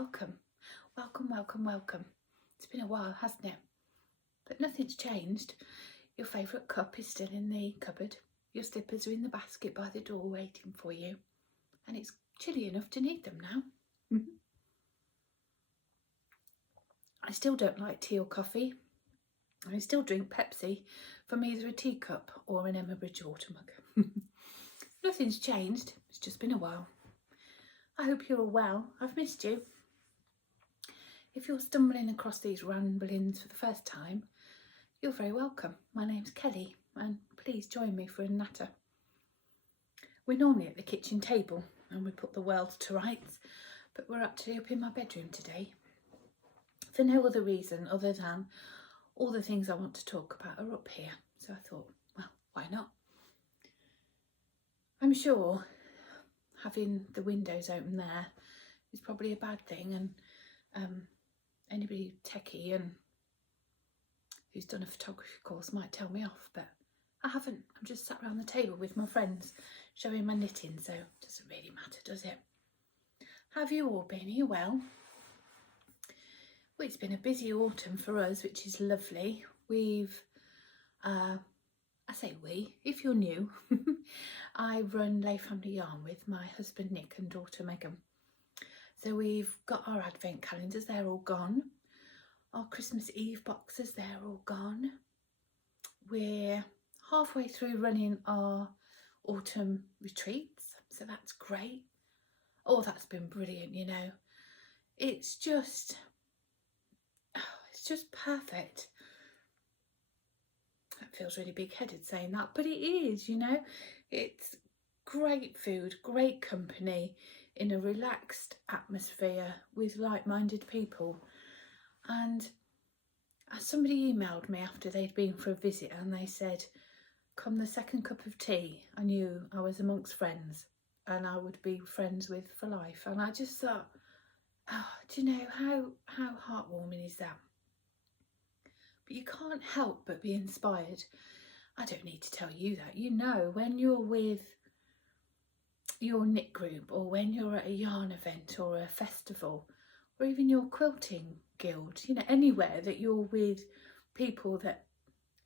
welcome. Welcome. It's been a while, hasn't it? But nothing's changed. Your favourite cup is still in the cupboard. Your slippers are in the basket by the door waiting for you. And it's chilly enough to need them now. I still don't like tea or coffee. I still drink Pepsi from either a teacup or an Ironbridge water mug. Nothing's changed. It's just been a while. I hope you're all well. I've missed you. If you're stumbling across these ramblings for the first time, you're very welcome. My name's Kelly and please join me for a natter. We're normally at the kitchen table and we put the world to rights, but we're actually up in my bedroom today for no other reason other than all the things I want to talk about are up here. So I thought, well, why not? I'm sure having the windows open there is probably a bad thing, and anybody techie and who's done a photography course might tell me off, but I haven't. I'm just sat around the table with my friends showing my knitting, so it doesn't really matter, does it? Have you all been? Are you well? Well, it's been a busy autumn for us, which is lovely. We've I say we, if you're new, I run Layfamilyyarn with my husband Nick and daughter Megan. So we've got our advent calendars, they're all gone. Our Christmas Eve boxes, they're all gone. We're halfway through running our autumn retreats, so that's great. Oh, that's been brilliant, you know. It's just perfect. That feels really big-headed saying that, but it is, you know. It's great food, great company in a relaxed atmosphere with like-minded people. And somebody emailed me after they'd been for a visit and they said, come the second cup of tea, I knew I was amongst friends and I would be friends with for life. And I just thought, oh, do you know how heartwarming is that? But you can't help but be inspired. I don't need to tell you that. You know, when you're with your knit group or when you're at a yarn event or a festival or even your quilting guild, you know, anywhere that you're with people that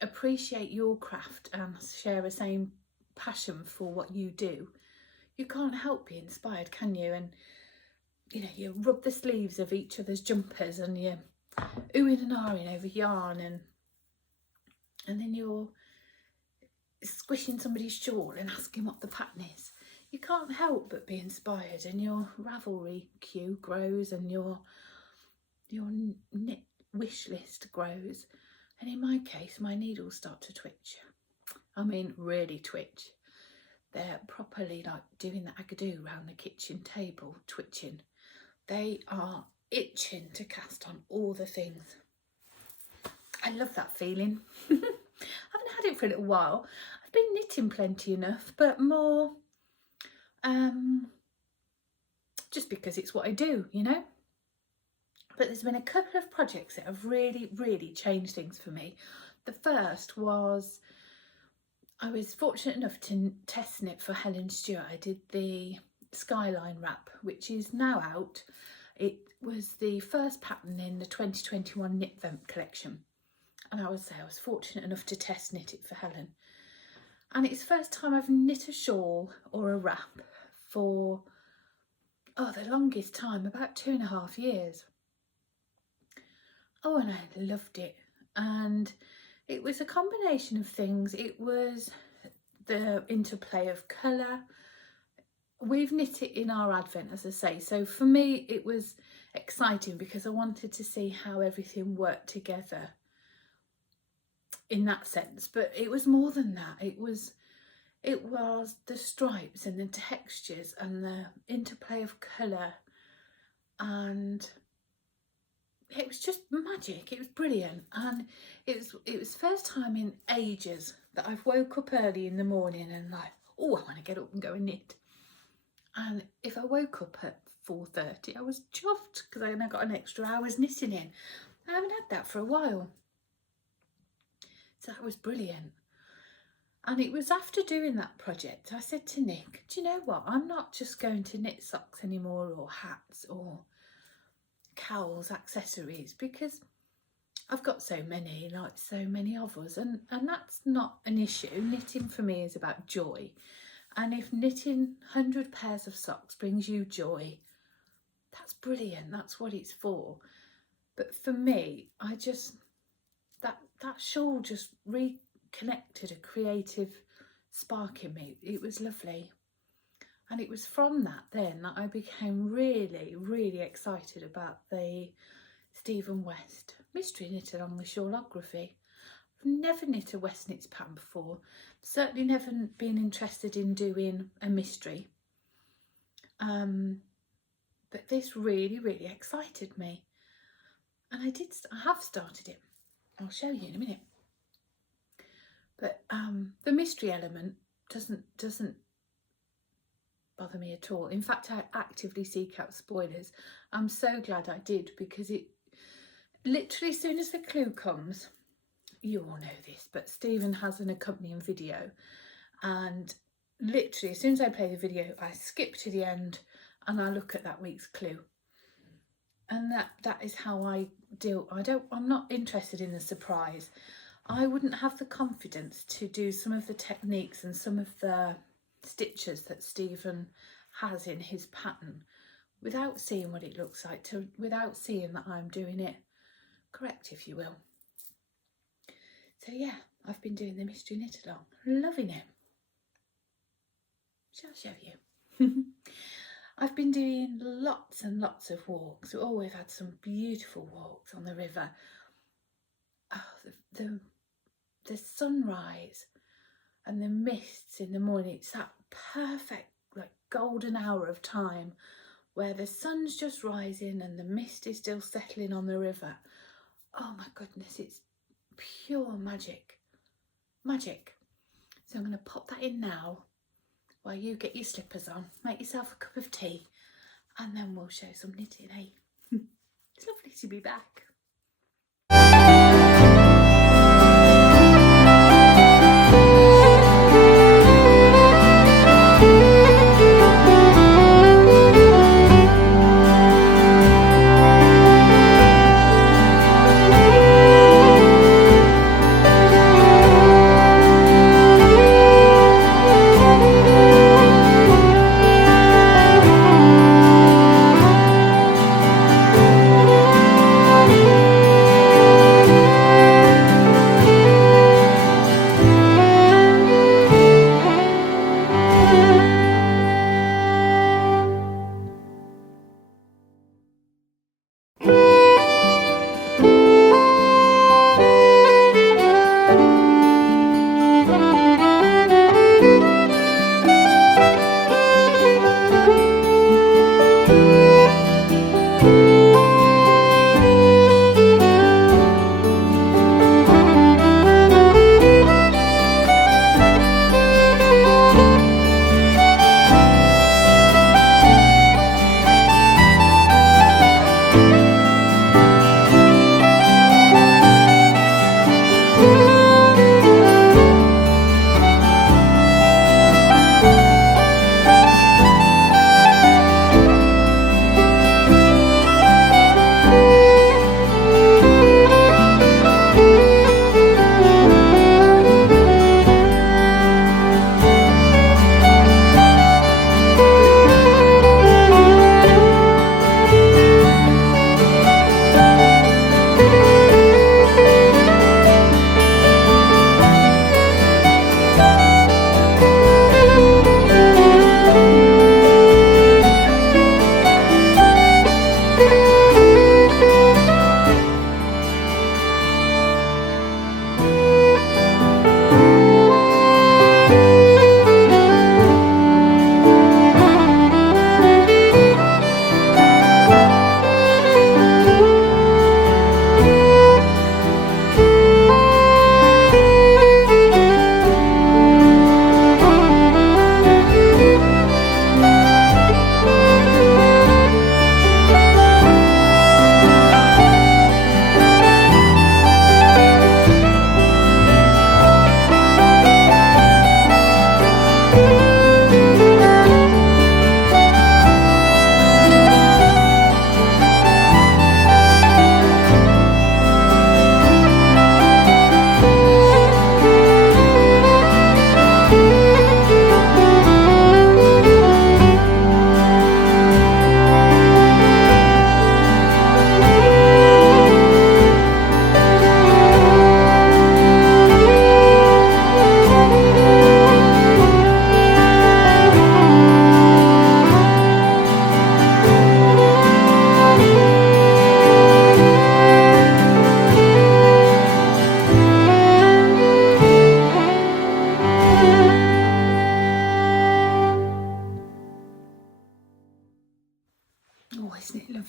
appreciate your craft and share the same passion for what you do, you can't help be inspired, can you? And you know, you rub the sleeves of each other's jumpers and you oohing and ahhing over yarn, and then you're squishing somebody's shawl and asking what the pattern is. You can't help but be inspired, and your Ravelry queue grows and your knit wish list grows. And in my case, my needles start to twitch. I mean, really twitch. They're properly like doing the agadoo round the kitchen table, twitching. They are itching to cast on all the things. I love that feeling. I haven't had it for a little while. I've been knitting plenty enough, but more just because it's what I do, you know. But there's been a couple of projects that have really changed things for me. The first was, I was fortunate enough to test knit for Helen Stewart. I did the Skyline wrap, which is now out. It was the first pattern in the 2021 Knit Vamp collection, and I was fortunate enough to test knit it for Helen. And it's the first time I've knit a shawl or a wrap for the longest time, about 2.5 years. Oh, and I loved it. And it was a combination of things. It was the interplay of colour. We've knit it in our advent, as I say, so for me it was exciting because I wanted to see how everything worked together in that sense. But it was more than that. It was the stripes and the textures and the interplay of colour, and it was just magic. It was brilliant, and it was first time in ages that I've woke up early in the morning and like, oh, I want to get up and go and knit. And if I woke up at 4:30, I was chuffed because I got an extra hour's knitting in. I haven't had that for a while. So that was brilliant. And it was after doing that project, I said to Nick, do you know what? I'm not just going to knit socks anymore or hats or cowls, accessories, because I've got so many, like so many of us, and that's not an issue. Knitting for me is about joy, and if knitting 100 pairs of socks brings you joy, that's brilliant. That's what it's for. But for me, I just, that shawl just reconnected a creative spark in me. It was lovely. And it was from that then that I became really, really excited about the Stephen West mystery knit along with shawlography. I've never knit a West knits pattern before. Certainly never been interested in doing a mystery. But this really, really excited me. And I have started it. I'll show you in a minute. But the mystery element doesn't bother me at all. In fact, I actively seek out spoilers. I'm so glad I did, because it literally, as soon as the clue comes, you all know this, but Stephen has an accompanying video, and literally as soon as I play the video, I skip to the end and I look at that week's clue. And that is how I deal. I'm not interested in the surprise. I wouldn't have the confidence to do some of the techniques and some of the stitches that Stephen has in his pattern without seeing what it looks like, without seeing that I'm doing it correct, if you will. So yeah, I've been doing the mystery knit along, loving it. Shall I show you? I've been doing lots and lots of walks. Oh, we've had some beautiful walks on the river. Oh, the sunrise and the mists in the morning. It's that perfect, like, golden hour of time where the sun's just rising and the mist is still settling on the river. Oh my goodness, it's pure magic. Magic. So I'm going to pop that in now while you get your slippers on, make yourself a cup of tea, and then we'll show some knitting, eh? It's lovely to be back.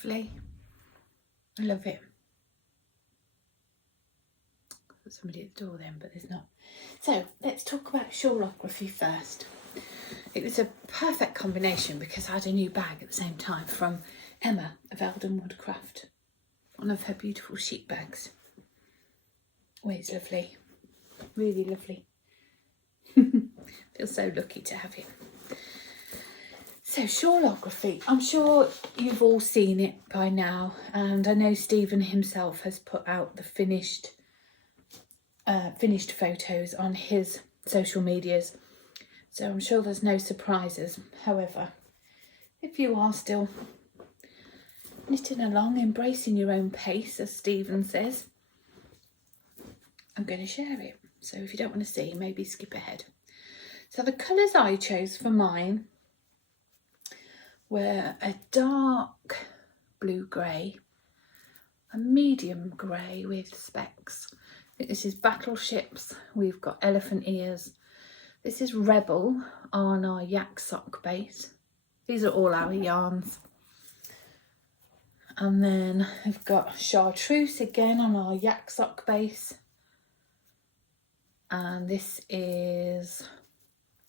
lovely. I love it. Got somebody at the door then, but there's not. So let's talk about shawlography first. It was a perfect combination because I had a new bag at the same time from Emma of Eldenwood Craft. One of her beautiful sheep bags. Oh, it's lovely. Really lovely. Feel so lucky to have it. So shawlography, I'm sure you've all seen it by now, and I know Stephen himself has put out the finished photos on his social medias, so I'm sure there's no surprises. However, if you are still knitting along, embracing your own pace, as Stephen says, I'm going to share it. So if you don't want to see, maybe skip ahead. So the colours I chose for mine were a dark blue-grey, a medium grey with specks. I think this is Battleships. We've got elephant ears. This is Rebel on our yak sock base. These are all our yarns. And then we've got Chartreuse again on our yak sock base. And this is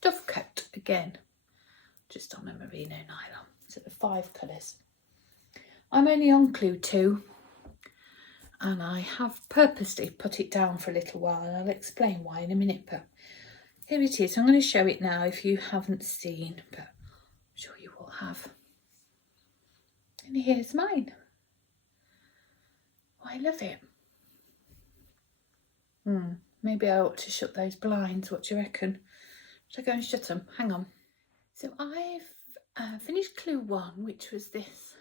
Dovecote again, just on a merino nylon. So the 5 colours. I'm only on clue 2, and I have purposely put it down for a little while, and I'll explain why in a minute, but here it is. I'm going to show it now if you haven't seen, but I'm sure you will have. And here's mine. Oh, I love it. Maybe I ought to shut those blinds. What do you reckon? Should I go and shut them? Hang on. So I've finished clue 1, which was this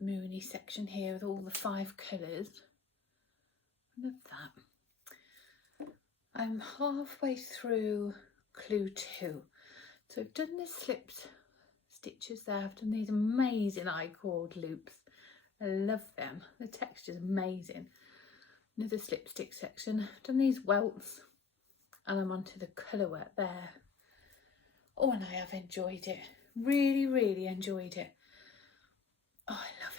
moony section here with all the 5 colours. Love that. I'm halfway through clue 2. So I've done the slipped stitches there. I've done these amazing I-cord loops. I love them. The texture's amazing. Another slipstick section. I've done these welts, and I'm onto the colour work there. Oh, and I have enjoyed it. Really, really enjoyed it. Oh, I love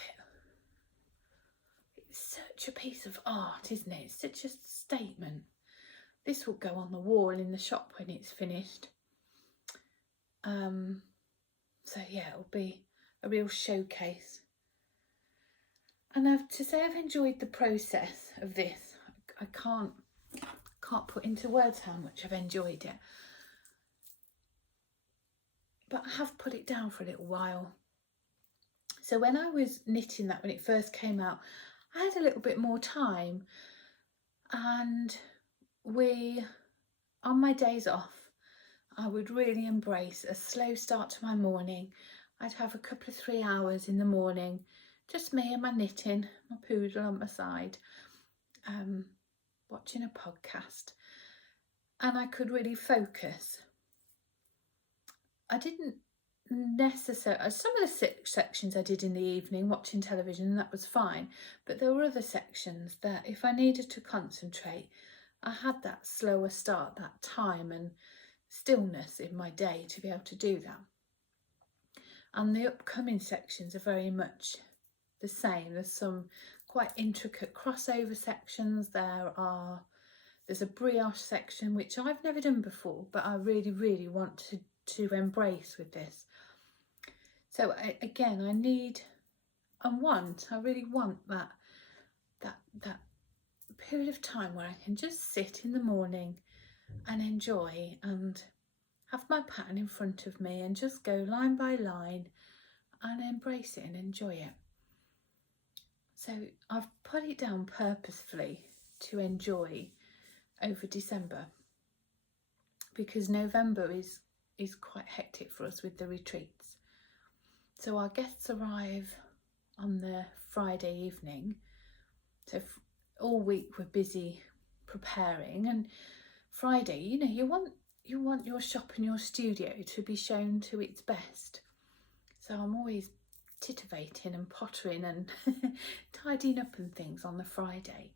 it. It's such a piece of art, isn't it? It's such a statement. This will go on the wall in the shop when it's finished. So yeah, it'll be a real showcase. And I've to say I've enjoyed the process of this. I can't put into words how much I've enjoyed it. But I have put it down for a little while. So when I was knitting that, when it first came out, I had a little bit more time, and on my days off, I would really embrace a slow start to my morning. I'd have a couple of 3 hours in the morning, just me and my knitting, my poodle on my side, watching a podcast, and I could really focus. I didn't necessarily, some of the sections I did in the evening watching television, and that was fine, but there were other sections that if I needed to concentrate, I had that slower start, that time and stillness in my day to be able to do that. And the upcoming sections are very much the same. There's some quite intricate crossover sections. There's a brioche section, which I've never done before, but I really, really want to embrace with this. So I really want that period of time where I can just sit in the morning and enjoy and have my pattern in front of me and just go line by line and embrace it and enjoy it. So I've put it down purposefully to enjoy over December, because November is quite hectic for us with the retreats. So our guests arrive on the Friday evening, so all week we're busy preparing, and Friday, you want your shop and your studio to be shown to its best. So I'm always titivating and pottering and tidying up and things on the Friday,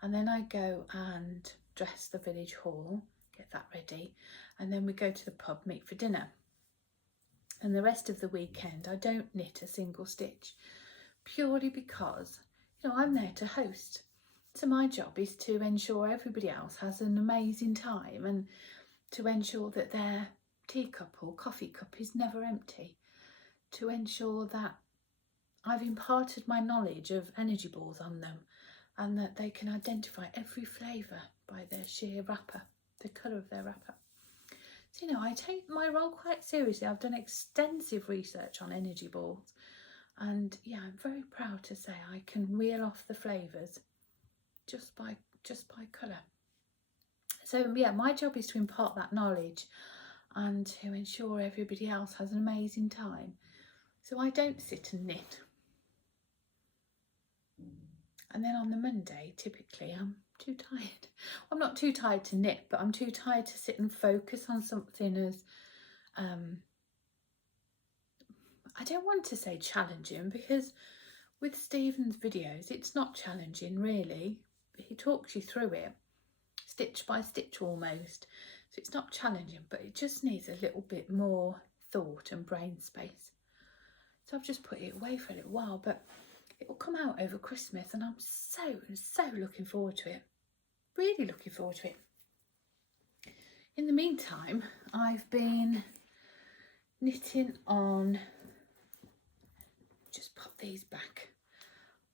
and then I go and dress the village hall, get that ready, and then we go to the pub, meet for dinner. and the rest of the weekend I don't knit a single stitch, purely because, you know, I'm there to host. So my job is to ensure everybody else has an amazing time and to ensure that their teacup or coffee cup is never empty, to ensure that I've imparted my knowledge of energy balls on them and that they can identify every flavour by their sheer wrapper, the colour of their wrapper. So, you know, I take my role quite seriously. I've done extensive research on energy balls, and yeah, I'm very proud to say I can reel off the flavours just by colour. So yeah, my job is to impart that knowledge and to ensure everybody else has an amazing time. So I don't sit and knit. And then on the Monday, typically, I'm too tired. I'm not too tired to knit, but I'm too tired to sit and focus on something as, I don't want to say challenging, because with Stephen's videos, it's not challenging really. He talks you through it, stitch by stitch almost. So it's not challenging, but it just needs a little bit more thought and brain space. So I've just put it away for a little while, but it will come out over Christmas and I'm so looking forward to it. Really looking forward to it. In the meantime, I've been knitting on, just put these back.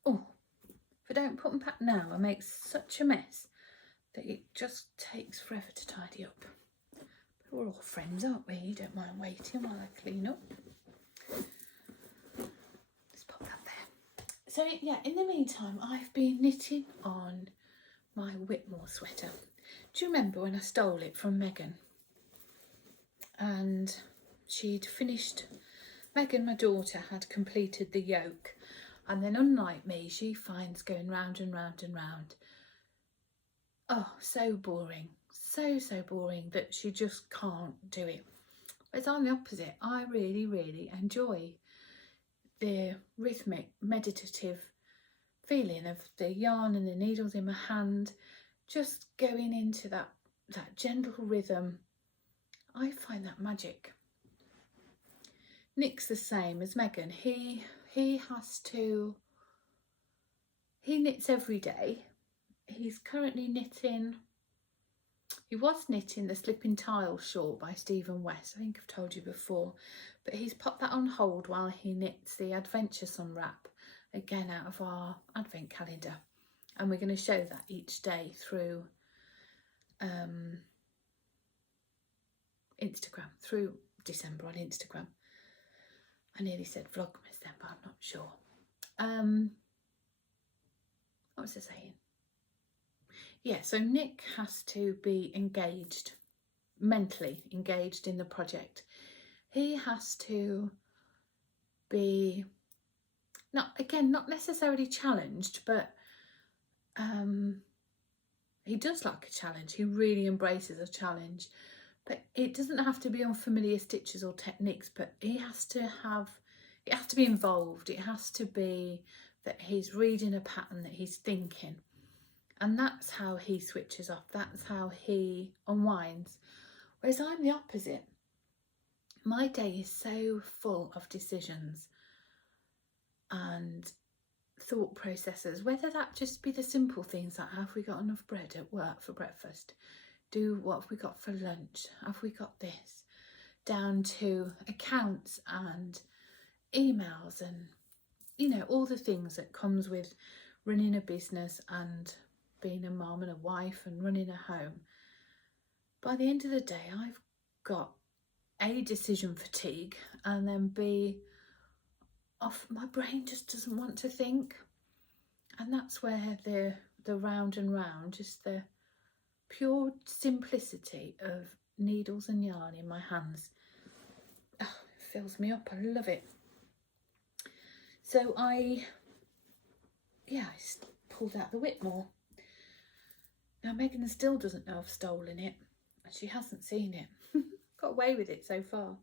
Oh, if I don't put them back now, I make such a mess that it just takes forever to tidy up. But we're all friends, aren't we? You don't mind waiting while I clean up. So yeah, in the meantime, I've been knitting on my Whitmore sweater. Do you remember when I stole it from Megan? And she'd finished, Megan, my daughter, had completed the yoke. And then unlike me, she finds going round and round and round, oh, so boring. So boring that she just can't do it. Whereas I'm the opposite. I really enjoy the rhythmic, meditative feeling of the yarn and the needles in my hand, just going into that gentle rhythm. I find that magic. Nick's the same as Megan. He knits every day. He's currently knitting, he was knitting the Slipping Tile short by Stephen West. I think I've told you before, but he's put that on hold while he knits the Adventuresome wrap, again out of our advent calendar. And we're going to show that each day through Instagram, through December on Instagram. I nearly said Vlogmas then, but I'm not sure. What was I saying? Yeah, so Nick has to be engaged, mentally engaged in the project. He has to be, not necessarily challenged, but he does like a challenge. He really embraces a challenge, but it doesn't have to be on familiar stitches or techniques, but it has to be involved. It has to be that he's reading a pattern, that he's thinking. And that's how he switches off. That's how he unwinds. Whereas I'm the opposite. My day is so full of decisions and thought processes, whether that just be the simple things like, have we got enough bread at work for breakfast? What have we got for lunch? Have we got this? Down to accounts and emails and, you know, all the things that comes with running a business and being a mum and a wife and running a home. By the end of the day, I've got A, decision fatigue, and then B, my brain just doesn't want to think. And that's where the round and round, just the pure simplicity of needles and yarn in my hands, it fills me up. I love it. So I pulled out the Whitmore. Now Megan still doesn't know I've stolen it, and she hasn't seen it. Got away with it so far.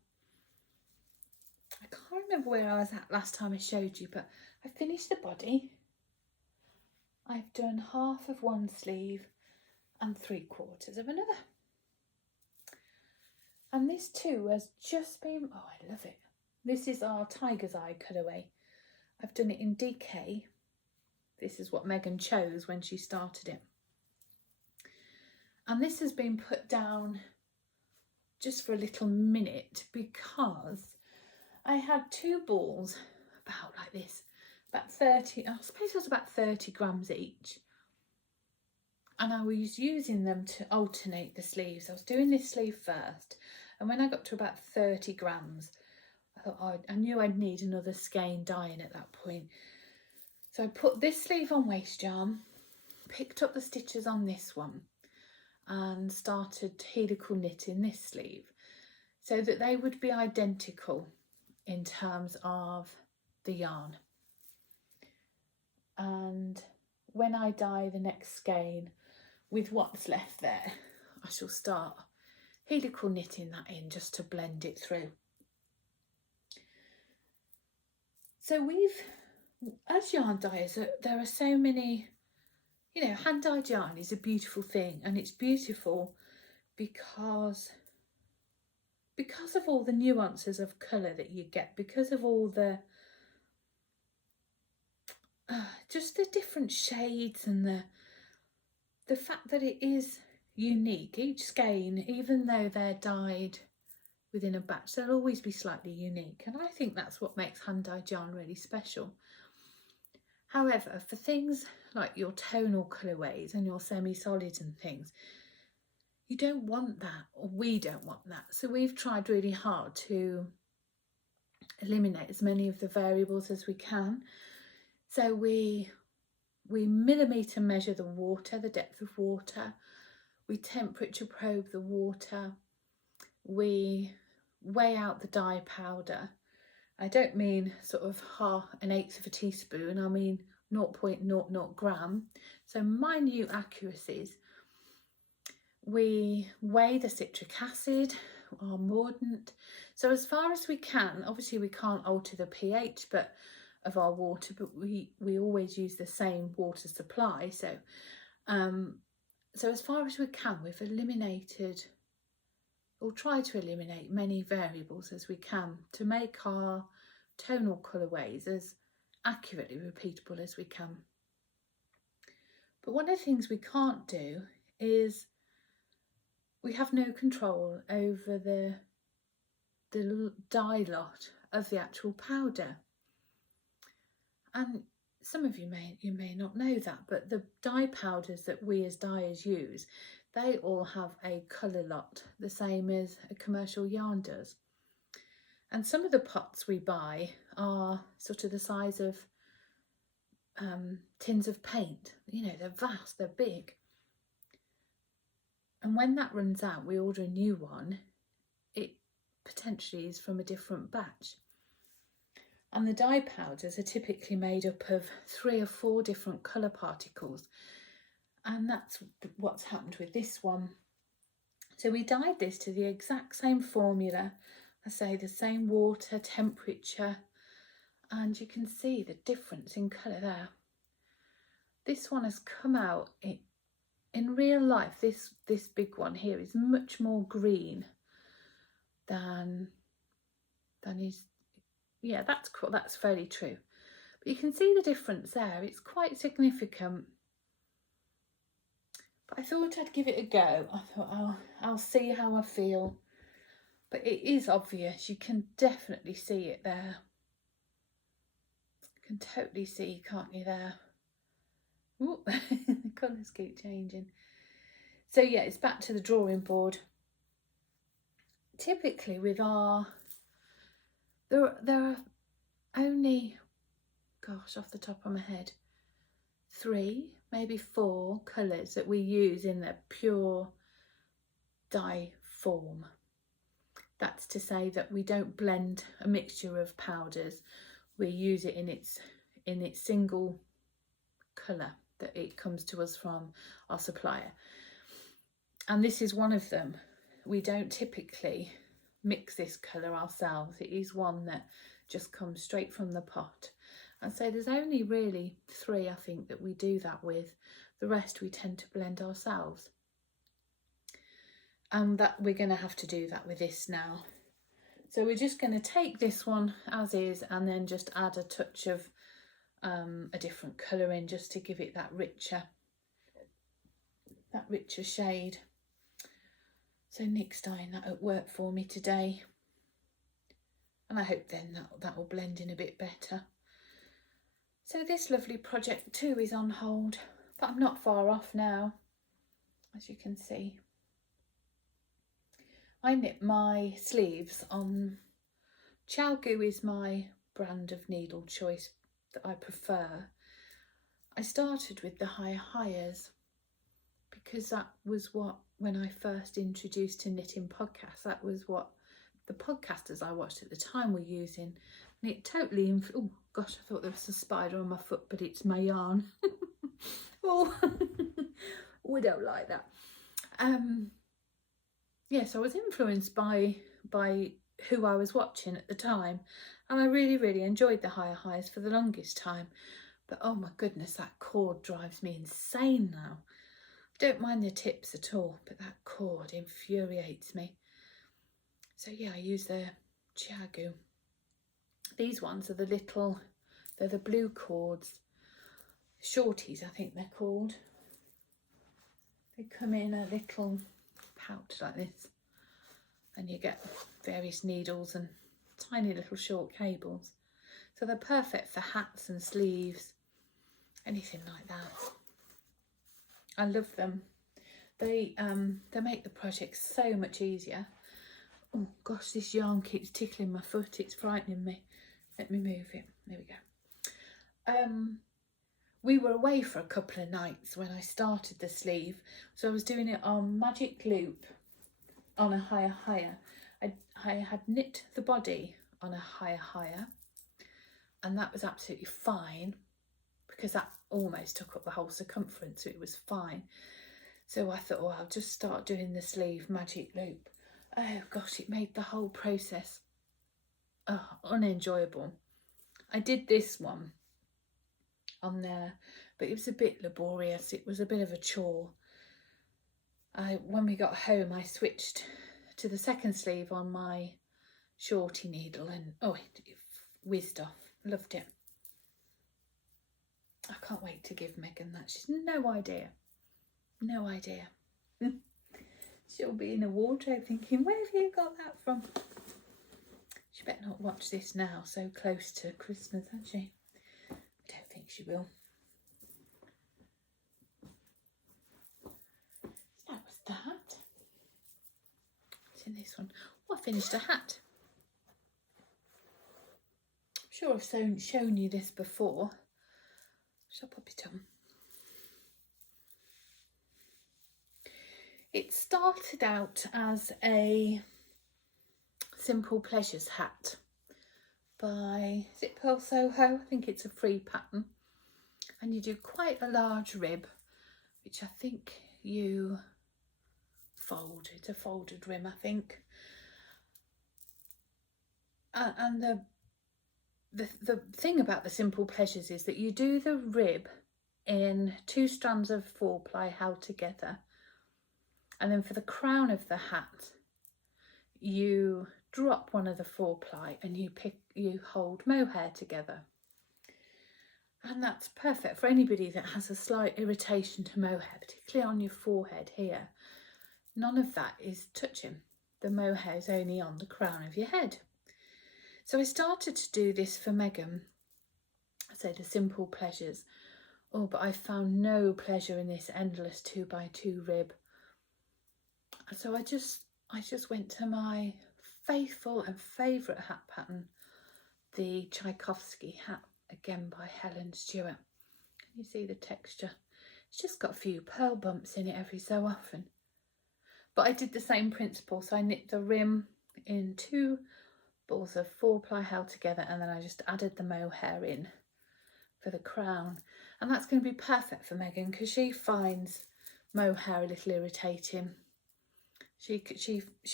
I can't remember where I was at last time I showed you, but I finished the body. I've done half of one sleeve and 3/4 of another. And this too has just been, oh, I love it. This is our Tiger's Eye colourway. I've done it in DK. This is what Megan chose when she started it. And this has been put down just for a little minute because I had 2 balls about like this, about 30, I suppose it was about 30 grams each. And I was using them to alternate the sleeves. I was doing this sleeve first, and when I got to about 30 grams, I thought I knew I'd need another skein dyeing at that point. So I put this sleeve on waste yarn, picked up the stitches on this one, and started helical knitting this sleeve so that they would be identical in terms of the yarn. And when I dye the next skein with what's left there, I shall start helical knitting that in just to blend it through. So as yarn dyers, there are so many, you know, hand dyed yarn is a beautiful thing, and it's beautiful because of all the nuances of colour that you get, because of all the just the different shades, and the fact that it is unique. Each skein, even though they're dyed within a batch, they'll always be slightly unique, and I think that's what makes hand dyed yarn really special. However, for things like your tonal colourways and your semi-solids and things, you don't want that, or we don't want that. So we've tried really hard to eliminate as many of the variables as we can. So we millimetre measure the water, the depth of water, we temperature probe the water, we weigh out the dye powder. I don't mean sort of 1/8 of a teaspoon, I mean 0.00 gram, so minute accuracies. We weigh the citric acid, our mordant. So as far as we can, obviously we can't alter the pH of our water, but we always use the same water supply. So as far as we can, we've eliminated, or try to eliminate, many variables as we can to make our tonal colourways as accurately repeatable as we can. But one of the things we can't do is we have no control over the dye lot of the actual powder. And some of you may not know that, but the dye powders that we as dyers use, they all have a colour lot, the same as a commercial yarn does. And some of the pots we buy are sort of the size of tins of paint. You know, they're vast, they're big. And when that runs out, we order a new one. It potentially is from a different batch. And the dye powders are typically made up of 3 or 4 different colour particles. And that's what's happened with this one. So we dyed this to the exact same formula. I say the same water, temperature, and you can see the difference in colour there. This one has come out, in real life, this big one here is much more green than is, yeah, that's fairly true. But you can see the difference there, it's quite significant. But I thought I'd give it a go. I thought I'll see how I feel. But it is obvious, you can definitely see it there. You can totally see, can't you, there? Ooh, the colours keep changing. So yeah, it's back to the drawing board. Typically with our, there are only, gosh, off the top of my head, 3, maybe 4 colours that we use in the pure dye form. That's to say that we don't blend a mixture of powders. We use it in its single colour that it comes to us from our supplier. And this is one of them. We don't typically mix this colour ourselves. It is one that just comes straight from the pot. And so there's only really 3, I think, that we do that with. The rest we tend to blend ourselves. And that we're going to have to do that with this now. So we're just going to take this one as is and then just add a touch of a different colour in, just to give it that richer shade. So Nick's dyeing that at work for me today, and I hope then that will blend in a bit better. So this lovely project too is on hold, but I'm not far off now, as you can see. I knit my sleeves on Chalgoo, is my brand of needle choice that I prefer. I started with the hires because that was what, when I first introduced to knitting podcasts, that was what the podcasters I watched at the time were using, and it totally oh gosh, I thought there was a spider on my foot, but it's my yarn. Oh, we don't like that. Yes, I was influenced by who I was watching at the time, and I really enjoyed the hires for the longest time. But oh my goodness, that cord drives me insane now. I don't mind the tips at all, but that cord infuriates me. So yeah, I use the Chalgoo. These ones are they're the blue cords, shorties I think they're called. They come in a little pouch like this, and you get various needles and tiny little short cables. So they're perfect for hats and sleeves, anything like that. I love them. They make the project so much easier. Oh gosh, this yarn keeps tickling my foot, it's frightening me. Let me move it. There we go. We were away for a couple of nights when I started the sleeve, so I was doing it on magic loop on a higher. I had knit the body on a higher, and that was absolutely fine because that almost took up the whole circumference, so it was fine. So I thought, oh, I'll just start doing the sleeve magic loop. Oh gosh, it made the whole process unenjoyable. I did this one on there, but it was a bit laborious. It was a bit of a chore. When we got home, I switched to the second sleeve on my shorty needle, and oh, it whizzed off. Loved it. I can't wait to give Megan that. She's no idea. She'll be in a wardrobe thinking, where have you got that from? She better not watch this now, so close to Christmas, has she? I don't think she will. That was that. What's in this one? Oh, I finished a hat. I'm sure I've shown you this before. Shall I pop it on? It started out as a Simple Pleasures hat by, is it Pearl Soho? I think it's a free pattern. And you do quite a large rib, which I think you fold. It's a folded rim, I think. And the thing about the Simple Pleasures is that you do the rib in 2 strands of 4-ply held together, and then for the crown of the hat you drop one of the 4-ply and you hold mohair together, and that's perfect for anybody that has a slight irritation to mohair, particularly on your forehead here. None of that is touching. The mohair is only on the crown of your head. So I started to do this for Megan, so the Simple Pleasures. Oh, but I found no pleasure in this endless 2x2 rib. So I just went to my faithful and favourite hat pattern, the Tchaikovsky hat, again by Helen Stewart. Can you see the texture? It's just got a few pearl bumps in it every so often. But I did the same principle, so I knit the rim in 2 balls of 4-ply held together, and then I just added the mohair in for the crown. And that's going to be perfect for Megan because she finds mohair a little irritating. She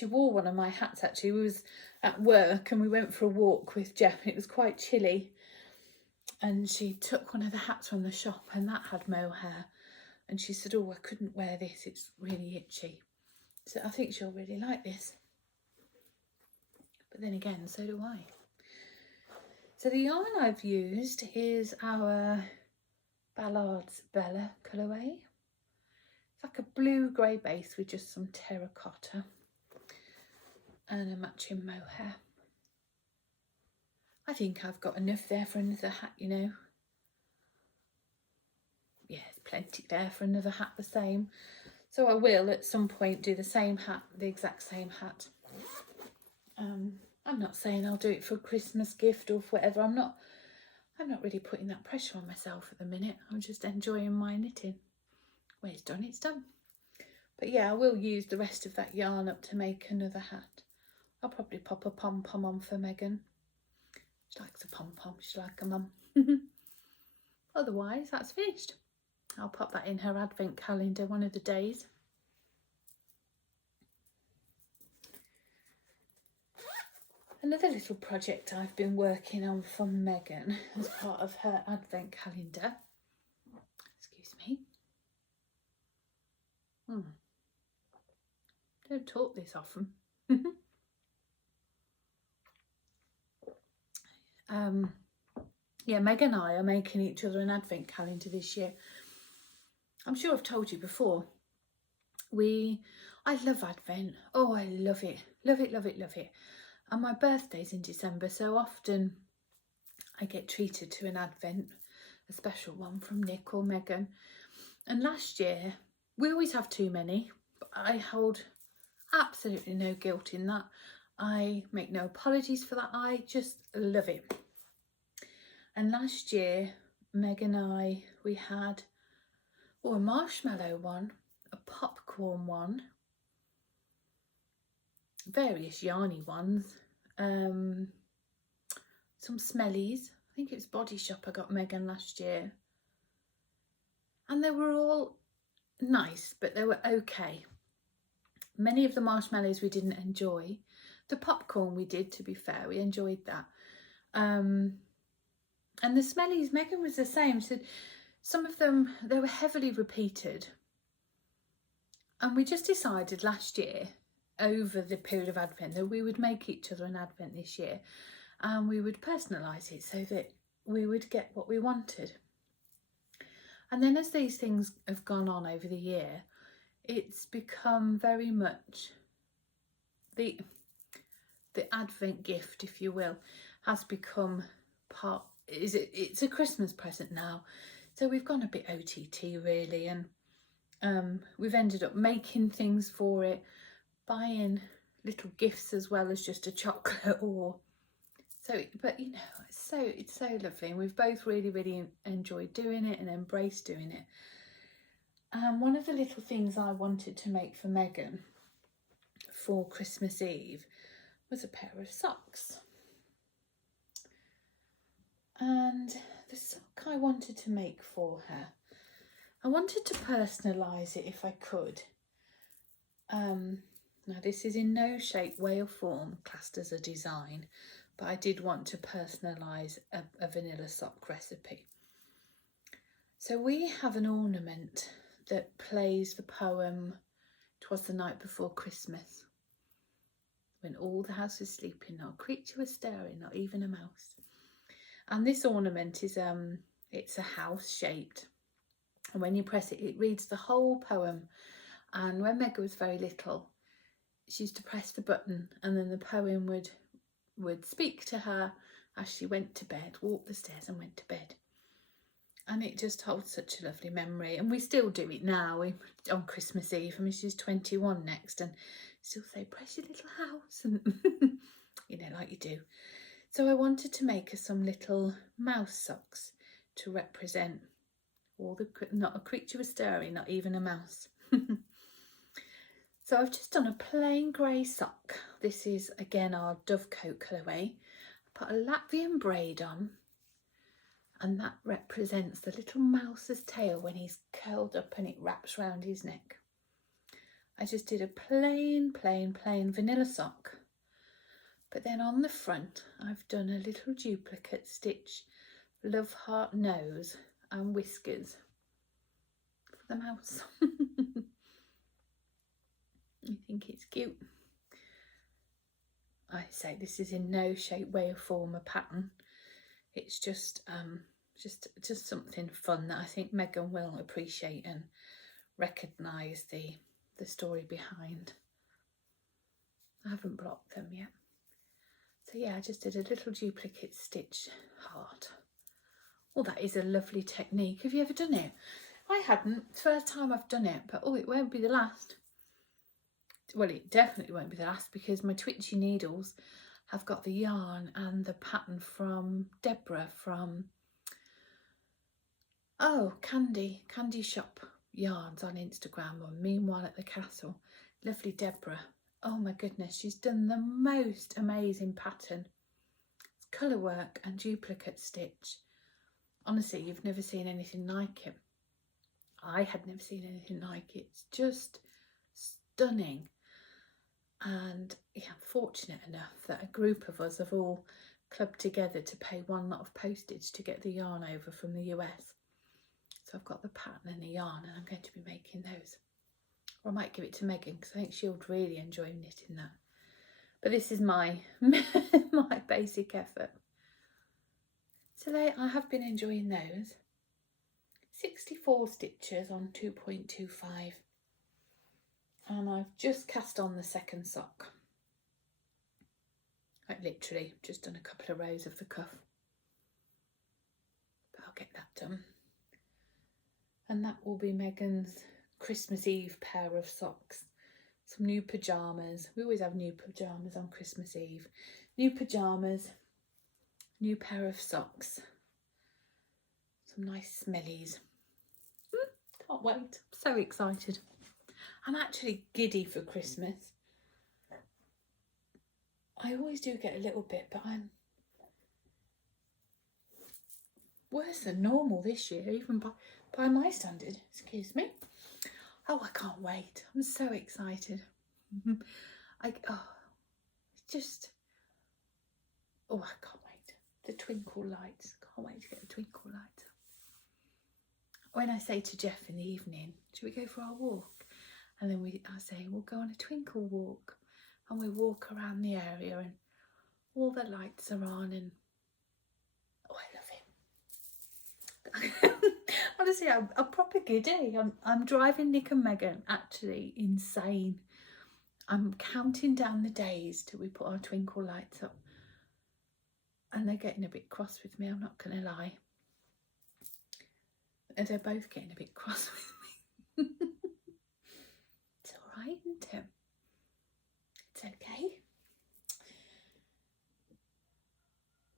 wore one of my hats actually. We was at work and we went for a walk with Jeff. It was quite chilly, and she took one of the hats from the shop and that had mohair, and she said, oh, I couldn't wear this, it's really itchy. So I think she'll really like this. but then again, so do I. So the yarn I've used is our Ballard's Bella colourway. It's like a blue-grey base with just some terracotta and a matching mohair. I think I've got enough there for another hat, you know. Yeah, there's plenty there for another hat the same. So I will at some point do the same hat, the exact same hat. I'm not saying I'll do it for a Christmas gift or for whatever. I'm not really putting that pressure on myself at the minute. I'm just enjoying my knitting. When it's done, it's done. But yeah, I will use the rest of that yarn up to make another hat. I'll probably pop a pom-pom on for Megan. She likes a pom-pom, she's like a mum. Otherwise, that's finished. I'll pop that in her advent calendar one of the days. Another little project I've been working on for Megan as part of her advent calendar. Excuse me. Don't talk this often. Yeah, Meg and I are making each other an advent calendar this year. I'm sure I've told you before. I love advent. Oh, I love it. Love it, love it, love it. And my birthday's in December, so often I get treated to an advent, a special one from Nick or Megan. And last year, we always have too many, but I hold absolutely no guilt in that. I make no apologies for that. I just love it. And last year, Meg and I, we had a marshmallow one, a popcorn one, various yarny ones, some smellies. I think it was Body Shop I got Megan last year. And they were all nice, but they were okay. Many of the marshmallows we didn't enjoy. The popcorn we did, to be fair, we enjoyed that. And the smellies, Megan was the same. So some of them, they were heavily repeated. And we just decided last year, over the period of Advent, that we would make each other an Advent this year. And we would personalise it so that we would get what we wanted. And then as these things have gone on over the year, it's become very much the Advent gift, if you will, has become part. It's a Christmas present now. So we've gone a bit OTT really, and we've ended up making things for it, buying little gifts as well as just a chocolate or so. But you know, it's so lovely, and we've both really enjoyed doing it and embraced doing it. And one of the little things I wanted to make for Megan for Christmas Eve was a pair of socks. And the sock I wanted to make for her, I wanted to personalise it if I could. Now this is in no shape, way or form classed as a design, but I did want to personalise a vanilla sock recipe. So we have an ornament that plays the poem "'Twas the Night Before Christmas, when all the house was sleeping, not a creature was stirring, not even a mouse." And this ornament is it's a house shaped, and when you press it, it reads the whole poem. And when Megha was very little, she used to press the button, and then the poem would speak to her as she went to bed, walked the stairs and went to bed. And it just holds such a lovely memory, and we still do it now on Christmas Eve. I mean, she's 21 next, and still say, "Press your little house," and you know, like you do. So I wanted to make her some little mouse socks to represent all the, not a creature was stirring, not even a mouse. So I've just done a plain grey sock. This is again our Dovecote colourway. Put a Latvian braid on, and that represents the little mouse's tail when he's curled up and it wraps round his neck. I just did a plain vanilla sock. But then on the front, I've done a little duplicate stitch, love heart nose and whiskers for the mouse. I think it's cute. I say this is in no shape, way or form a pattern. It's just something fun that I think Megan will appreciate and recognise the story behind. I haven't blocked them yet. So yeah, I just did a little duplicate stitch heart. Oh, that is a lovely technique. Have you ever done it? I hadn't. It's the first time I've done it, but oh, it won't be the last. Well, it definitely won't be the last because my twitchy needles have got the yarn and the pattern from Deborah from Candy Shop Yarns on Instagram, or Meanwhile at the Castle. Lovely Deborah. Oh my goodness, she's done the most amazing pattern. It's colour work and duplicate stitch. Honestly, you've never seen anything like it. I had never seen anything like it. It's just stunning. And yeah, I'm fortunate enough that a group of us have all clubbed together to pay one lot of postage to get the yarn over from the US. So I've got the pattern and the yarn, and I'm going to be making those. Or I might give it to Megan because I think she'll really enjoy knitting that. But this is my my basic effort. So I have been enjoying those. 64 stitches on 2.25. And I've just cast on the second sock. Like literally just done a couple of rows of the cuff. But I'll get that done. And that will be Megan's Christmas Eve pair of socks. Some new pyjamas. We always have new pyjamas on Christmas Eve. New pyjamas, new pair of socks. Some nice smellies. Can't wait. So excited. I'm actually giddy for Christmas. I always do get a little bit, but I'm worse than normal this year, even by my standard. Excuse me. Oh, I can't wait. I'm so excited. I can't wait. The twinkle lights. Can't wait to get the twinkle lights. When I say to Jeff in the evening, should we go for our walk? And then I say, we'll go on a twinkle walk. And we walk around the area and all the lights are on and oh, I love it. Honestly, I'm proper giddy. I'm driving Nick and Megan actually insane. I'm counting down the days till we put our twinkle lights up. And they're getting a bit cross with me, I'm not going to lie. And they're both getting a bit cross with me. It's all right, isn't it? It's okay.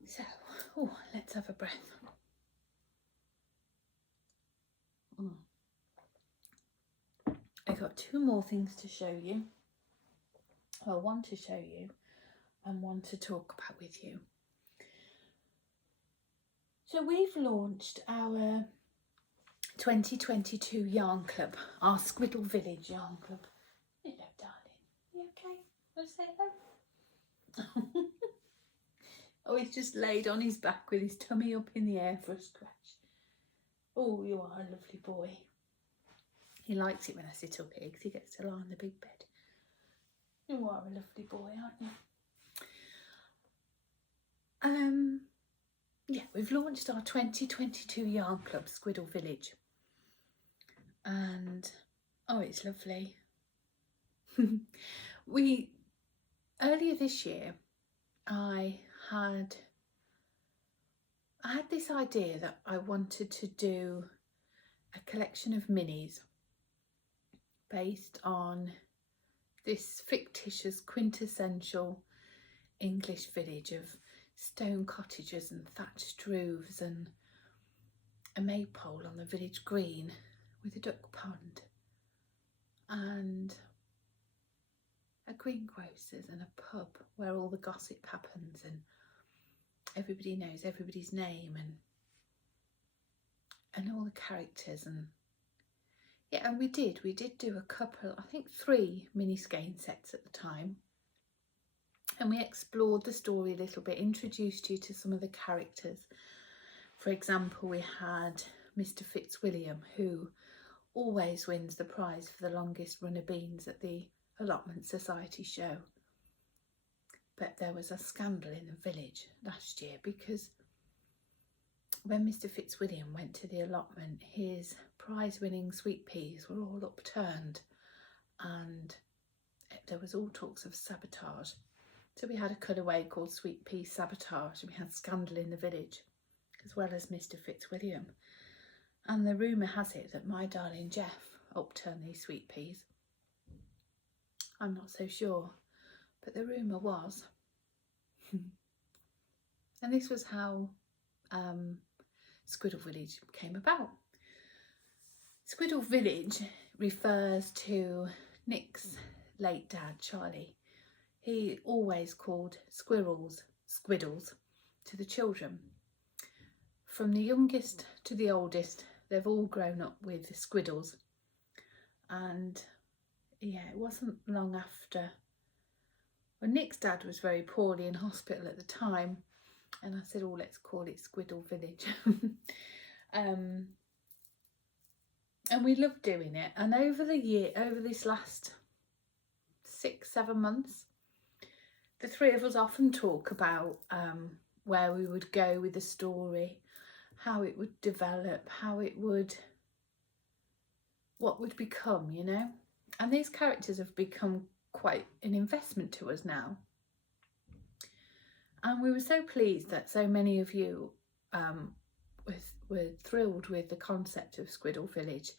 So, let's have a breath. I've got two more things to show you. Well, one to show you and one to talk about with you. So we've launched our 2022 yarn club, our Squiddle Village yarn club. Hello, darling. You okay? Want to say hello? Oh, he's just laid on his back with his tummy up in the air for a scratch. Oh, you are a lovely boy. He likes it when I sit up here because he gets to lie on the big bed. You are a lovely boy, aren't you? Yeah, we've launched our 2022 yarn club, Squiddle Village. And, oh, it's lovely. Earlier this year, I had this idea that I wanted to do a collection of minis based on this fictitious quintessential English village of stone cottages and thatched roofs and a maypole on the village green with a duck pond and a greengrocer's and a pub where all the gossip happens and everybody knows everybody's name and all the characters. And yeah, and we did do a couple, I think 3 mini skein sets at the time, and we explored the story a little bit, introduced you to some of the characters. For example, we had Mr. Fitzwilliam, who always wins the prize for the longest run of beans at the Allotment Society show. But there was a scandal in the village last year because when Mr. Fitzwilliam went to the allotment, his prize-winning sweet peas were all upturned and there was all talks of sabotage. So we had a cutaway called Sweet Pea Sabotage, and we had scandal in the village, as well as Mr. Fitzwilliam. And the rumour has it that my darling Jeff upturned these sweet peas. I'm not so sure, but the rumour was. And this was how Squiddle Village came about. Squiddle Village refers to Nick's late dad, Charlie. He always called squiddles to the children. From the youngest to the oldest, they've all grown up with squiddles. And yeah, it wasn't long after. Well, Nick's dad was very poorly in hospital at the time, and I said, oh, let's call it Squiddle Village. And we loved doing it. And over this last 6-7 months, the three of us often talk about where we would go with the story, how it would develop, what would become, you know. And these characters have become quite an investment to us now. And we were so pleased that so many of you were thrilled with the concept of Squiddle Village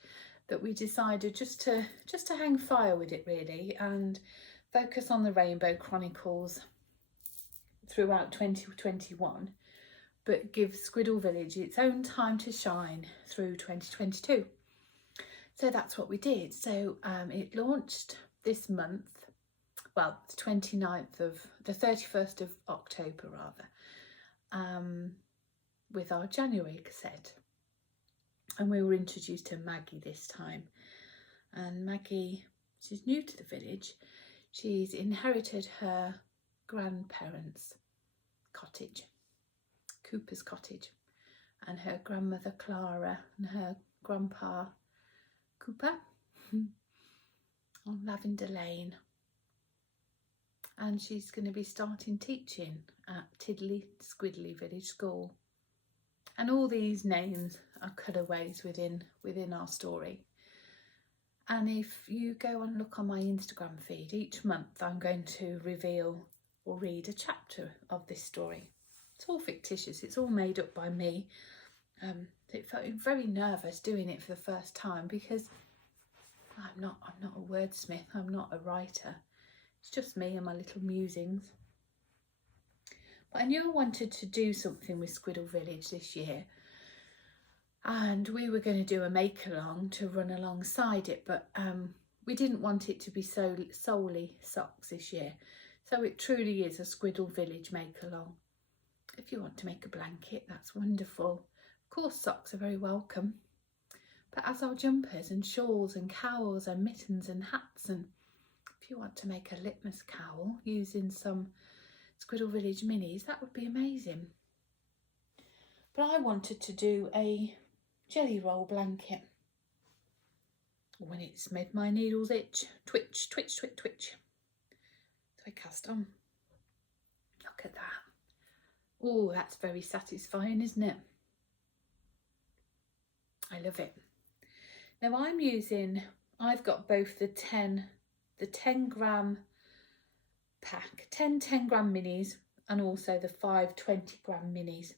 that we decided just to hang fire with it, really, and focus on the Rainbow Chronicles throughout 2021, but give Squiddle Village its own time to shine through 2022. So that's what we did. So it launched this month, well, the 31st of October rather, with our January cassette. And we were introduced to Maggie this time. And Maggie, she's new to the village. She's inherited her grandparents' cottage, Cooper's cottage, and her grandmother Clara and her grandpa Cooper on Lavender Lane. And she's going to be starting teaching at Tiddly Squiddly Village School. And all these names are cutaways within our story. And if you go and look on my Instagram feed, each month I'm going to reveal or read a chapter of this story. It's all fictitious, it's all made up by me. It felt very nervous doing it for the first time because I'm not a wordsmith, I'm not a writer. It's just me and my little musings. But I knew I wanted to do something with Squiddle Village this year. And we were going to do a make-along to run alongside it, but we didn't want it to be solely socks this year. So it truly is a Squiddle Village make-along. If you want to make a blanket, that's wonderful. Of course, socks are very welcome. But as are jumpers and shawls and cowls and mittens and hats, and if you want to make a litmus cowl using some Squiddle Village minis, that would be amazing. But I wanted to do a jelly roll blanket. When it's made my needles itch, twitch, twitch, twitch, twitch. So I cast on. Look at that. Oh, that's very satisfying, isn't it? I love it. Now I've got both the 10 gram pack, 10 gram minis, and also the 5 20 gram minis.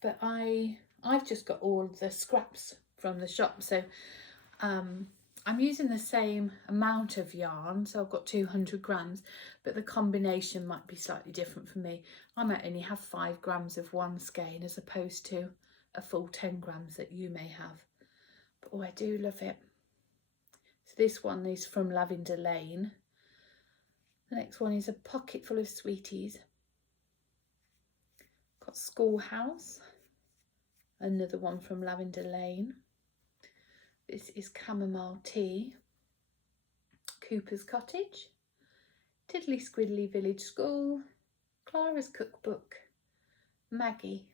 But I've just got all the scraps from the shop, so I'm using the same amount of yarn, so I've got 200 grams, but the combination might be slightly different for me. I might only have 5 grams of one skein as opposed to a full 10 grams that you may have. But oh, I do love it. So this one is from Lavender Lane. The next one is a pocket full of sweeties. Got Schoolhouse. Another one from Lavender Lane. This is Chamomile Tea. Cooper's Cottage. Tiddly Squiddly Village School. Clara's Cookbook. Maggie.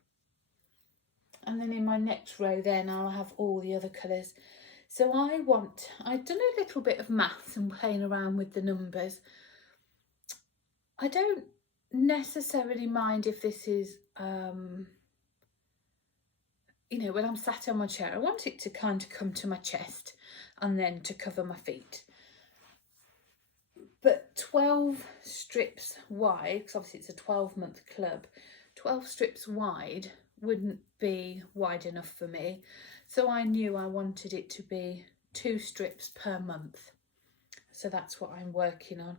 And then in my next row then I'll have all the other colours. So I've done a little bit of maths and playing around with the numbers. I don't necessarily mind if this is, you know, when I'm sat on my chair, I want it to kind of come to my chest and then to cover my feet. But 12 strips wide, because obviously it's a 12-month club, 12 strips wide wouldn't be wide enough for me. So I knew I wanted it to be 2 strips per month. So that's what I'm working on.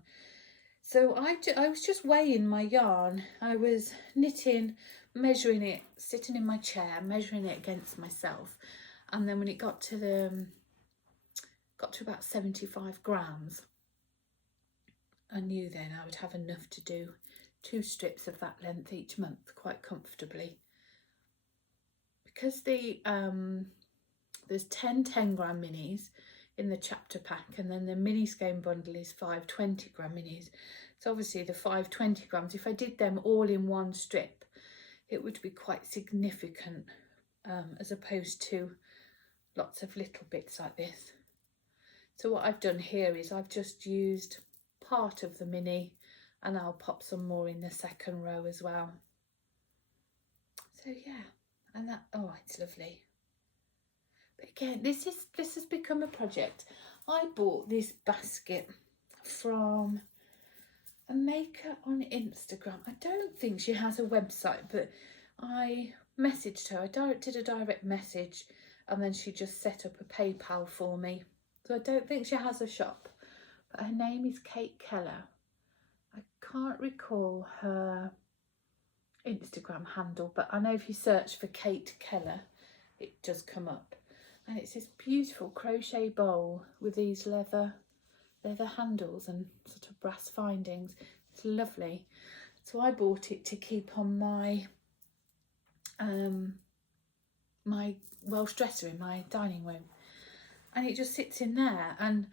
So I was just weighing my yarn. I was knitting, measuring it, sitting in my chair, measuring it against myself. And then when it got to about 75 grams, I knew then I would have enough to do 2 strips of that length each month quite comfortably. Because there's 10 10-gram minis in the chapter pack, and then the mini skein bundle is 5 20-gram minis. So obviously the 5 20 grams, if I did them all in one strip, it would be quite significant, as opposed to lots of little bits like this. So what I've done here is I've just used part of the mini, and I'll pop some more in the second row as well. So yeah, and that, oh, it's lovely. But again, this has become a project. I bought this basket from a maker on Instagram. I don't think she has a website, but I messaged her. I did a direct message, and then she just set up a PayPal for me. So I don't think she has a shop, but her name is Kate Keller. I can't recall her Instagram handle, but I know if you search for Kate Keller, it does come up. And it's this beautiful crochet bowl with these leather handles and sort of brass findings. It's lovely. So I bought it to keep on my my Welsh dresser in my dining room, and it just sits in there. And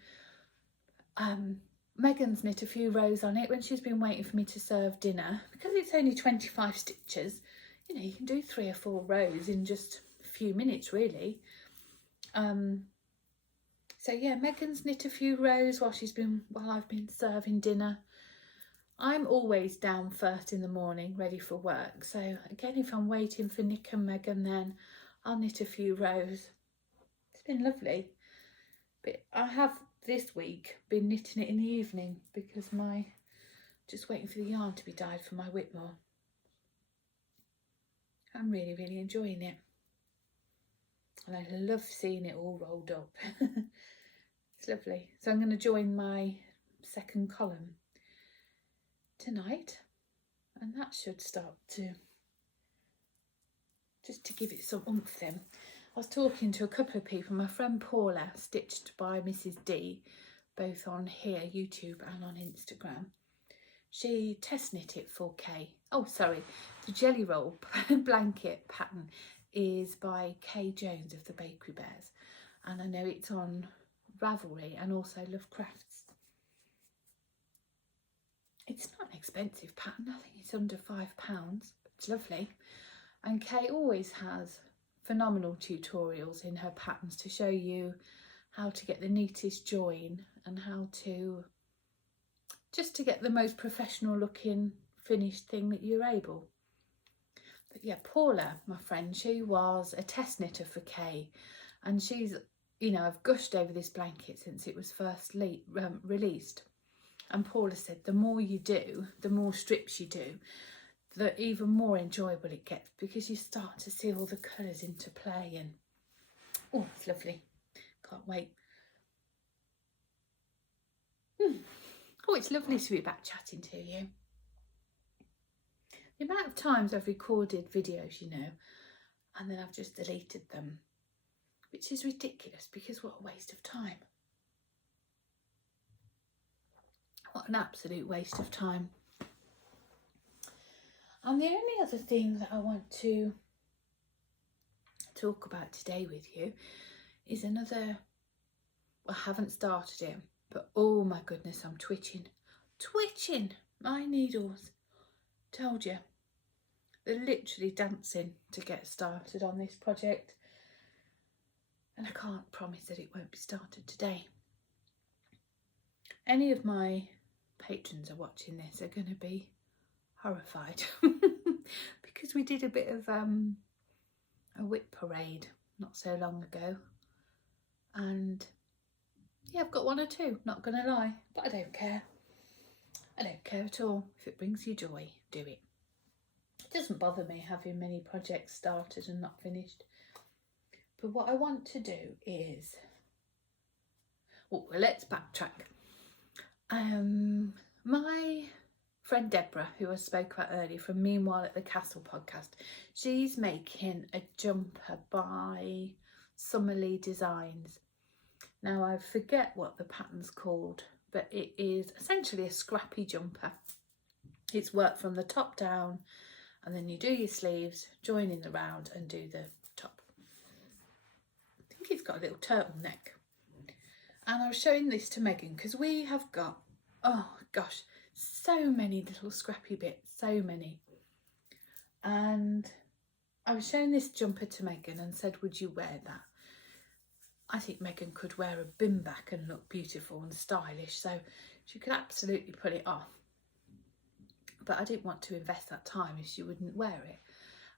Megan's knit a few rows on it when she's been waiting for me to serve dinner. Because it's only 25 stitches, you know, you can do 3 or 4 rows in just a few minutes really. So yeah, Megan's knit a few rows while I've been serving dinner. I'm always down first in the morning, ready for work. So again, if I'm waiting for Nick and Megan, then I'll knit a few rows. It's been lovely. But I have this week been knitting it in the evening because just waiting for the yarn to be dyed for my Whitmore. I'm really, really enjoying it. And I love seeing it all rolled up. It's lovely. So I'm going to join my second column tonight, and that should start to give it some oomph then. I was talking to a couple of people. My friend Paula, Stitched by Mrs D, both on here, YouTube, and on Instagram. She test knit it for Kay. Oh, sorry. The Jelly Roll blanket pattern is by Kay Jones of the Bakery Bears. And I know it's on Ravelry and also Love Crafts. It's not an expensive pattern. I think it's under £5. It's lovely. And Kay always has phenomenal tutorials in her patterns to show you how to get the neatest join and how to just to get the most professional looking finished thing that you're able. But yeah, Paula, my friend, she was a test knitter for Kay, and she's, you know, I've gushed over this blanket since it was first released. And Paula said the more you do, the more strips you do, the even more enjoyable it gets, because you start to see all the colours into play. And oh, it's lovely. Can't wait. Oh, it's lovely to be back chatting to you. The amount of times I've recorded videos, you know, and then I've just deleted them, which is ridiculous because what a waste of time. What an absolute waste of time. And the only other thing that I want to talk about today with you is another, well, I haven't started it, but oh my goodness, I'm twitching my needles. Told you, they're literally dancing to get started on this project, and I can't promise that it won't be started today. Any of my patrons are watching this are going to be horrified because we did a bit of a whip parade not so long ago, and yeah, I've got one or two, not gonna lie, but I don't care. I don't care at all. If it brings you joy, do it. It doesn't bother me having many projects started and not finished. But what I want to do is, well, let's backtrack. My friend Deborah, who I spoke about earlier from Meanwhile at the Castle podcast, she's making a jumper by Summery Designs. Now I forget what the pattern's called, but it is essentially a scrappy jumper. It's worked from the top down, and then you do your sleeves, join in the round and do the top. I think it's got a little turtleneck. And I was showing this to Megan because we have got, oh gosh, so many little scrappy bits, so many. And I was showing this jumper to Megan and said, would you wear that? I think Megan could wear a bin back and look beautiful and stylish, so she could absolutely pull it off. But I didn't want to invest that time if she wouldn't wear it.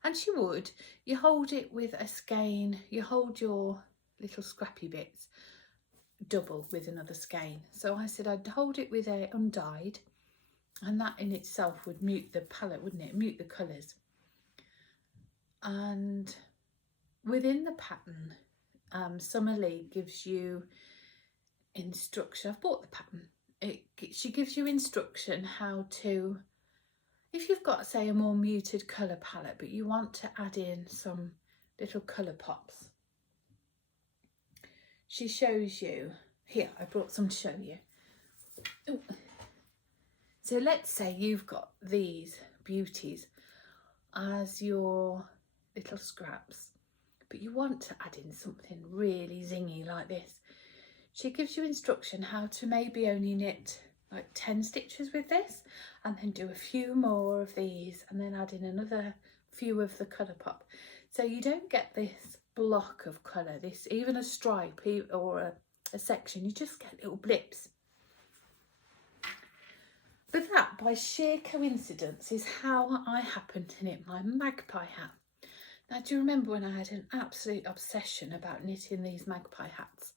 And she would. You hold it with a skein, you hold your little scrappy bits double with another skein. So I said I'd hold it with a undyed, and that in itself would mute the palette, wouldn't it? Mute the colours. And within the pattern, Summery gives you instruction. I've bought the pattern. She gives you instruction how to, if you've got, say, a more muted colour palette, but you want to add in some little colour pops, she shows you. Here, I brought some to show you. Ooh. So let's say you've got these beauties as your little scraps, but you want to add in something really zingy like this. She gives you instruction how to maybe only knit like 10 stitches with this, and then do a few more of these, and then add in another few of the colour pop. So you don't get this block of colour, this even a stripe or a section, you just get little blips. But that, by sheer coincidence, is how I happened to knit my magpie hat. Now, do you remember when I had an absolute obsession about knitting these magpie hats?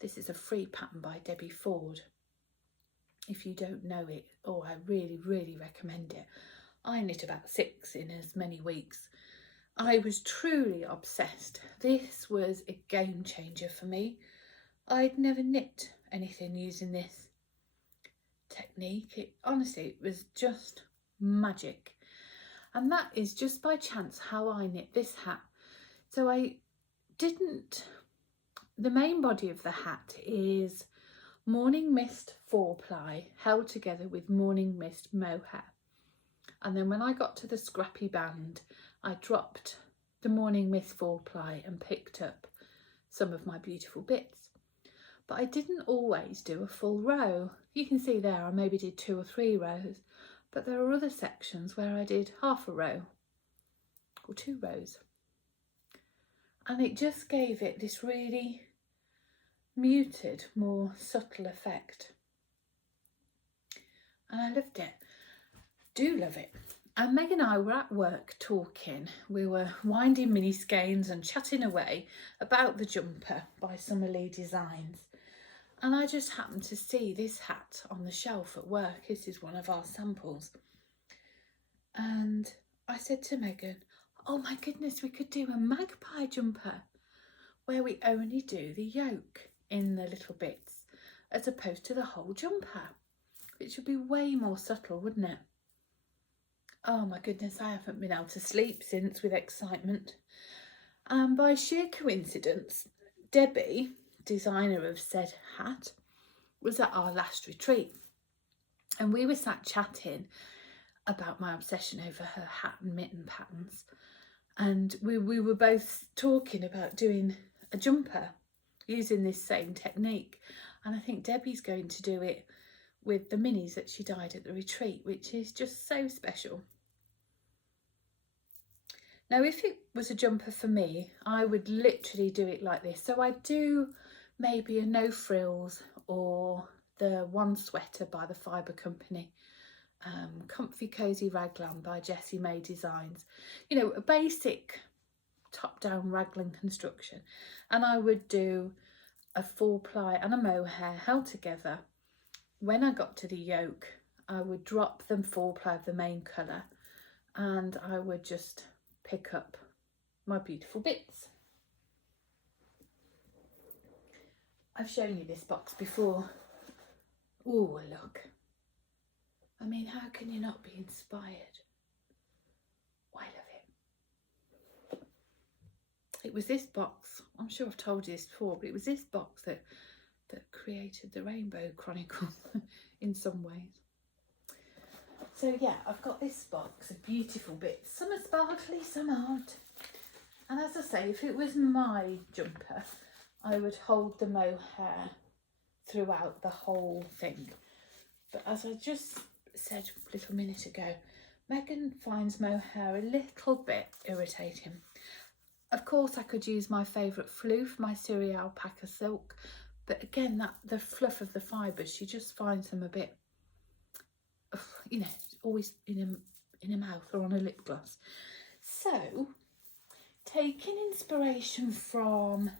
This is a free pattern by Debbie Ford. If you don't know it, oh, I really, really recommend it. I knit about 6 in as many weeks. I was truly obsessed. This was a game changer for me. I'd never knit anything using this technique. Honestly, it was just magic. And that is just by chance how I knit this hat. So the main body of the hat is Morning Mist 4-ply held together with Morning Mist mohair. And then when I got to the scrappy band, I dropped the Morning Mist 4-ply and picked up some of my beautiful bits. But I didn't always do a full row. You can see there I maybe did 2 or 3 rows, but there are other sections where I did half a row or 2 rows. And it just gave it this really muted, more subtle effect. And I loved it. Do love it. And Meg and I were at work talking. We were winding mini skeins and chatting away about the jumper by Summery Designs. And I just happened to see this hat on the shelf at work. This is one of our samples. And I said to Megan, oh my goodness, we could do a magpie jumper where we only do the yoke in the little bits as opposed to the whole jumper, which would be way more subtle, wouldn't it? Oh my goodness, I haven't been able to sleep since with excitement. And by sheer coincidence, Debbie, designer of said hat, was at our last retreat. And we were sat chatting about my obsession over her hat and mitten patterns. And we were both talking about doing a jumper using this same technique. And I think Debbie's going to do it with the minis that she dyed at the retreat, which is just so special. Now, if it was a jumper for me, I would literally do it like this. So I'd do maybe a no frills or the one sweater by the Fibre Company, Comfy Cozy Raglan by Jessie May Designs. You know, a basic top-down raglan construction, and I would do a 4-ply and a mohair held together. When I got to the yoke, I would drop them 4-ply of the main colour, and I would just pick up my beautiful bits. I've shown you this box before. Oh, look. I mean, how can you not be inspired? I love it. It was this box, I'm sure I've told you this before, but it was this box that created the Rainbow Chronicle in some ways. So yeah, I've got this box of beautiful bits. Some are sparkly, some aren't. And as I say, if it was my jumper, I would hold the mohair throughout the whole thing. But as I just said a little minute ago, Megan finds mohair a little bit irritating. Of course, I could use my favourite floof, my Syria alpaca silk, but again, the fluff of the fibres, she just finds them a bit, you know, always in a mouth or on a lip gloss. So, taking inspiration from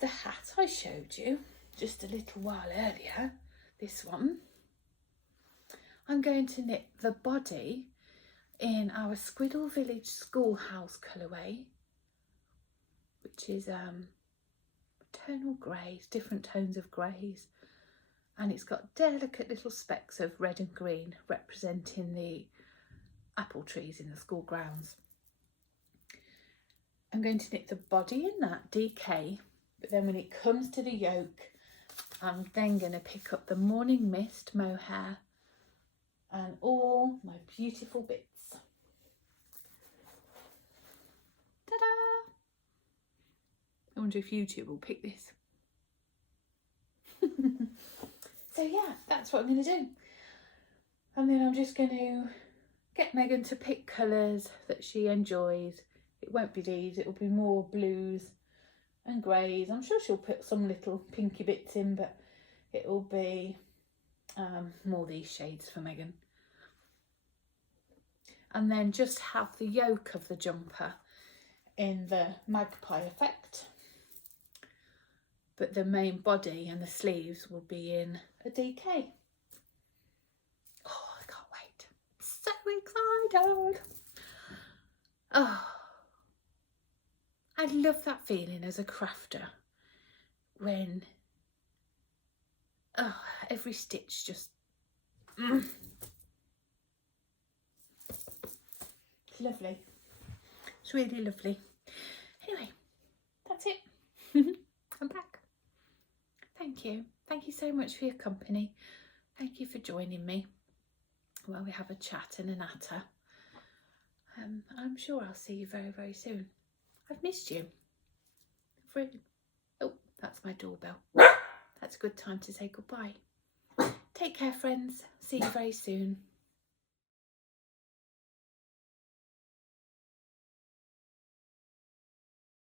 the hat I showed you just a little while earlier, this one, I'm going to knit the body in our Squiddle Village Schoolhouse colourway, which is tonal greys, different tones of greys, and it's got delicate little specks of red and green representing the apple trees in the school grounds. I'm going to knit the body in that DK, but then when it comes to the yoke, I'm then going to pick up the Morning Mist mohair and all my beautiful bits. Ta-da! I wonder if YouTube will pick this. So yeah, that's what I'm going to do. And then I'm just going to get Megan to pick colours that she enjoys. It won't be these, it will be more blues and greys. I'm sure she'll put some little pinky bits in, but it will be more these shades for Megan. And then just have the yoke of the jumper in the magpie effect, but the main body and the sleeves will be in a DK. Oh, I can't wait. So excited. Oh, I love that feeling as a crafter when every stitch just it's lovely. It's really lovely. Anyway, that's it. I'm back. Thank you. Thank you so much for your company. Thank you for joining me while we have a chat and a natter. I'm sure I'll see you very, very soon. I've missed you. Really. Oh, that's my doorbell. That's a good time to say goodbye. Take care, friends. See you very soon.